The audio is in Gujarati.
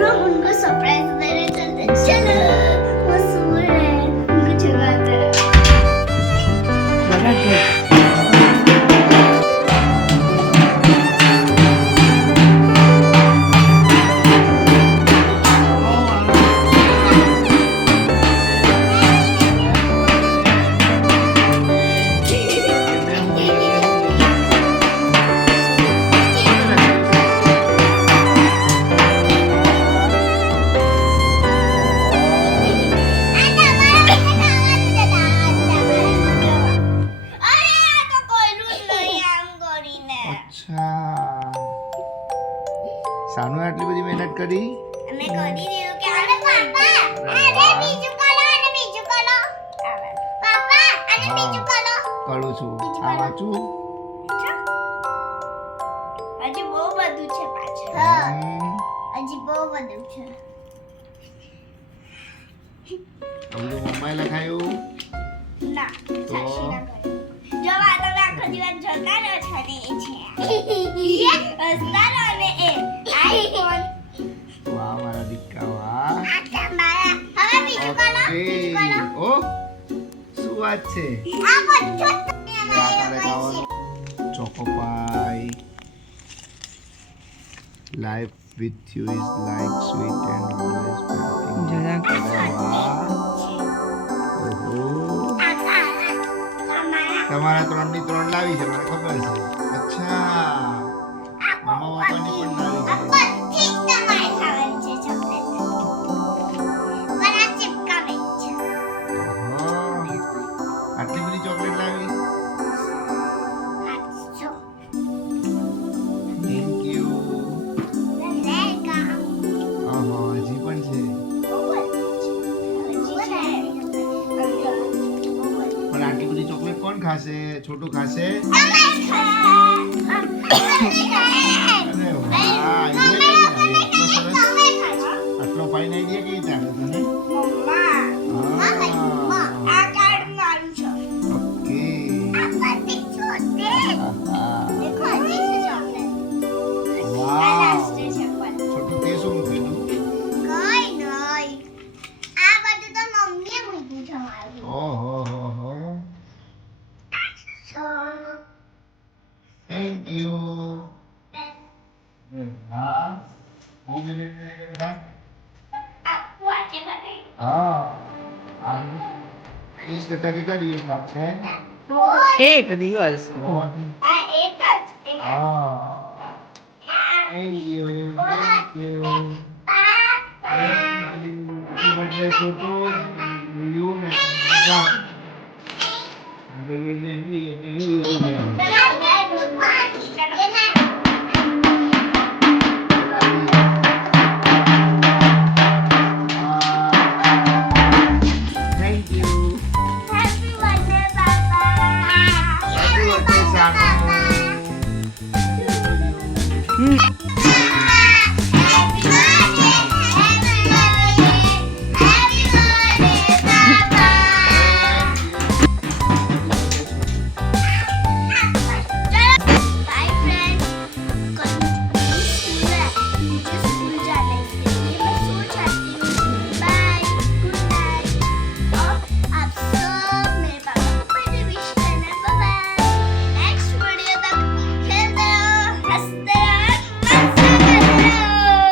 चलो हम उनको सरप्राइज देने चलते हैं। चलो वो सो रहे हैं, उनको जगाते हैं। बड़ा गुड અચ્છા સાનુ આટલી બધી મહેનત કરી અમે કરી રહ્યો કે અરે પાપા અરે બીજું કરો અને બીજું કરો પાપા અને બીજું કરો કરું છું આ વાંચું હજી બહુ બધું છે પાછળ હમ. હજી બહુ બધું છે આ બધું મમ્માએ લખાયું ના સાચી ના કર્યું જો આ તમે આખો દિવસ જોતા રહો છો ને એ છે અસ્તારો અને એ આઈફોન વાહ મારા દીકરા વાહ આ તમારા હવે બીજું કરો બીજું કરો ઓ શું વાત છે આ બધું આ તારે ખાવાનું choco pie life with you is like sweet and always melting જરાક વાહ ઓહો તમારા 3 ની 3 લાવી છે મને ખબર છે અચ્છા મમ્મા પપ્પાની પણ લાવી છે ઓહો. આટલી બધી ચોકલેટ લાવી થેન્ક યુ ઓહો હજી પણ છે પણ આટલી બધી ચોકલેટ કોણ ખાશે છોટું ખાશે અરે વાહ આટલો સરસ આટલો ફાઇન આઈડિયા કેવી રીતે આવ્યો તને ઓકે વાહ છોટું તે શું મૂકેલું ઓહો હો હો થેન્ક યુ હા હું હા આ 30 કેટલા દિવસમાં છે એક દિવસ હા thank you thank you birthday photo you thank you Happy birthday, Papa. happy birthday Sanu Hmm.